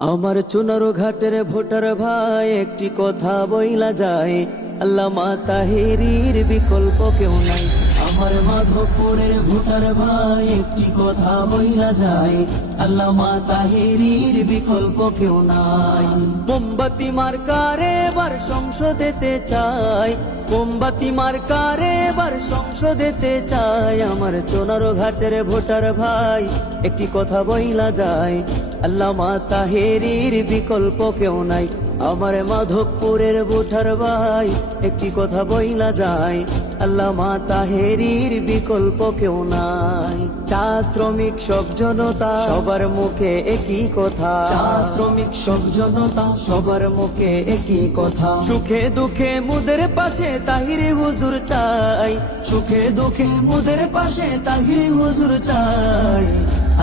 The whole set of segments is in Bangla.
আমার চুনারো ঘাটের ভোটার ভাই একটি কথা বইলা যায়, আল্লামা তাহেরীর বিকল্প কেউ নাই। আমার মাধবপুরের ভোটার ভাই একটি কথা বইলা যায়, আল্লামা তাহেরীর বিকল্প কেউ নাই। মোমবাতি মার্কারে এবার সংসদেতে চাই, মোমবাতি মার্কারে এবার সংসদেতে চাই। আমার চুনারো ঘাটের ভোটার ভাই একটি কথা বইলা যায়, আল্লামা তাহেরীর বিকল্প কেউ নাই। আমার মাধবপুরের ভোটার ভাই একটি কথা বইলা যায়, আল্লামা তাহেরীর বিকল্প কেউ নাই। চা শ্রমিক সব জনতা সবার মুখে একই কথা, চা শ্রমিক সব জনতা সবার মুখে একই কথা। সুখে দুঃখে মুদের পাশে তাহিরি হুজুর চাই, সুখে দুঃখে মুদের পাশে তাহিরি হুজুর চাই।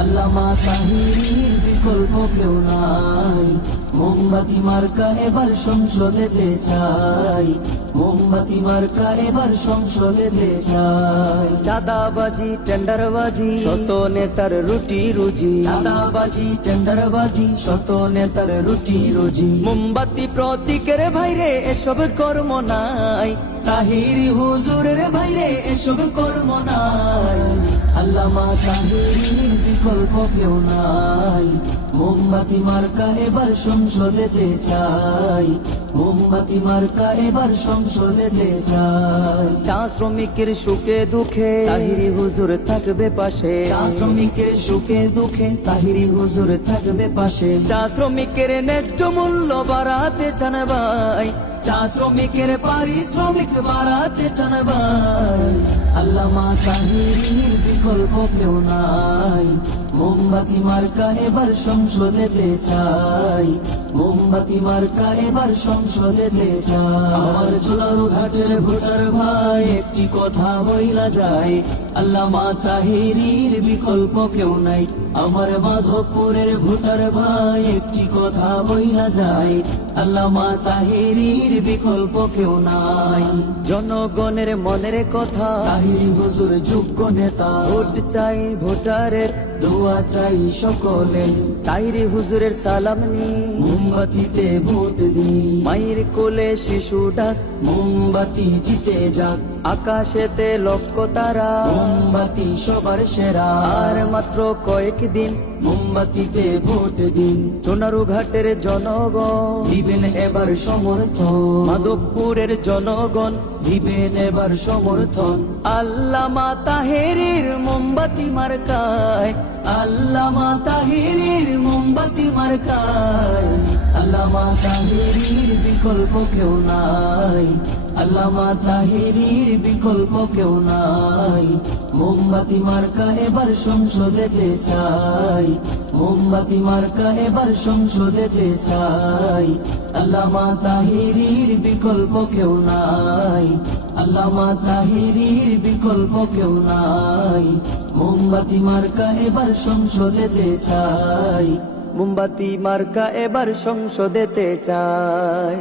আল্লামা তাহেরীর বিকল্প কেউ নাই। মোমবাতি মার্কা এবার সংসদেতে চাই, মোমবাতি মার্কা এবার সংসদেতে চাই। চাঁদাবাজি টেন্ডারবাজি শত নেতার রুটি রুজি, চাঁদাবাজি টেন্ডারবাজি শত নেতার রুটি রুজি। মোমবাতি প্রতীকের ভাইরে এসব কর্ম নাই, তাহিরি হুজুরের ভাইরে এসব কর্ম নাই। আল্লামা তাহেরীর বিকল্প কেউ নাই। মোমবাতি মার্কা এবার সংসদেতে চাই, মোমবাতি মার্কা এবার সংসদেতে চাই। চা শ্রমিকের সুখে দুঃখে তাহিরি হুজুর থাকবে পাশে, চা শ্রমিকের সুখে দুঃখে তাহিরি হুজুর থাকবে পাশে। চা শ্রমিকের ন্যায্য মূল্য বাড়াতে চান ভাই, চা শ্রমিকের পারিশ্রমিক বাড়াতে চান ভাই। আল্লামা তাহেরীর বিকল্প কেউ নাই। মোমবাতি মার্কা এবার সংসদেতে চাই, মোমবাতি মার্কা এবার সংসদেতে চাই। আমার চুনারো ঘাটের ভোটার ভাই একটি কথা বইলা যায়, আল্লামা তাহেরীর বিকল্প কেউ নাই। আমার মাধবপুরের ভোটার ভাই একটি কথা বইলা যায়, আল্লামা তাহেরীর বিকল্প কেউ নাই। জনগণের মনের কথা তাহিরি হুজুর যোগ্য নেতা, ভোট চাই ভোটারের দোয়া চাই সকলে। তাহিরি হুজুরের সালাম নি মোমবাতিতে ভোট দি, মায়ের কোলে শিশু ডাক মোমবাতি জিতে যাক। আকাশেতে লক্ষ তারা মোমবাতি সবার সেরা, আর মাত্র কয়েকদিন মোমবাতিতে ভোট দিন। চুনারো ঘাটের জনগণ দিবেন এবার সমর্থন, মাধবপুরের জনগণ দিবেন এবার সমর্থন। আল্লামা তাহেরীর মোমবাতি মার্কায়, আল্লামা তাহেরীর মোমবাতি মার্কায়। আল্লামা তাহেরীর বিকল্প কেউ নাই, আল্লামা তাহেরীর বিকল্প কেউ নাই। মোমবাতি মার্কা এবার সংসদেতে চাই, মোমবাতি মার্কা এবার সংসদেতে চাই। আল্লামা তাহেরীর বিকল্প কেউ নাই, আল্লামা তাহেরীর বিকল্প কেউ নাই। মোমবাতি মার্কা এবার সংসদেতে চাই, মোমবাতি মার্কা এবার সংসদেতে চাই।